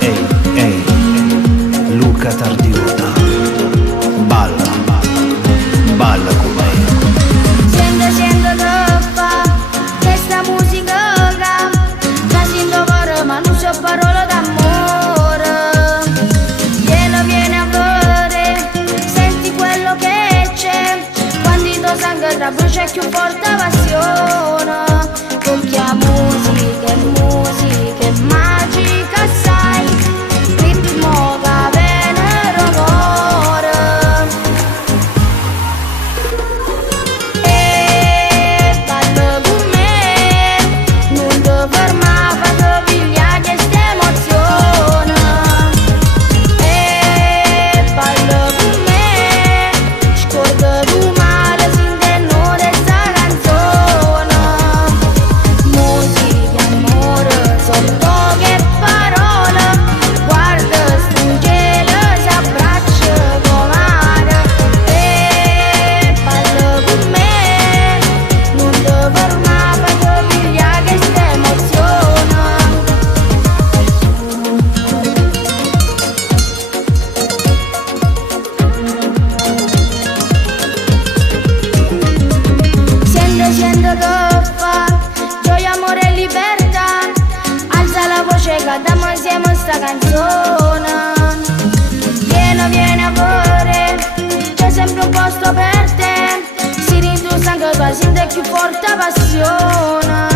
Ehi, ehi, Luca Tardiota, balla, balla con me. Siento che fa questa musica che sento cuore ma non so parole d'amore. Vieni a vedere, senti quello che c'è, quando il tuo sangue tra brucia è più forte passione. Perché la musica è magica, sai, ritmo che viene rumore. E ballo con me, non ti fermare, fate pigliare questa emozione. E ballo con me, scorda tu male, sentendo questa canzone. Musica, amore, sotto che parole, guarda sto cielo, si abbraccia con mare. E ballo con me, non ti fermare, fate pigliare questa emozione. Sento che fa gioia, amore e libertà. Alza la voce, cantiamo insieme sta canzone. Vieni a vedere, c'è sempre un posto per te. Si rintusa anche tua, sente più forte passione.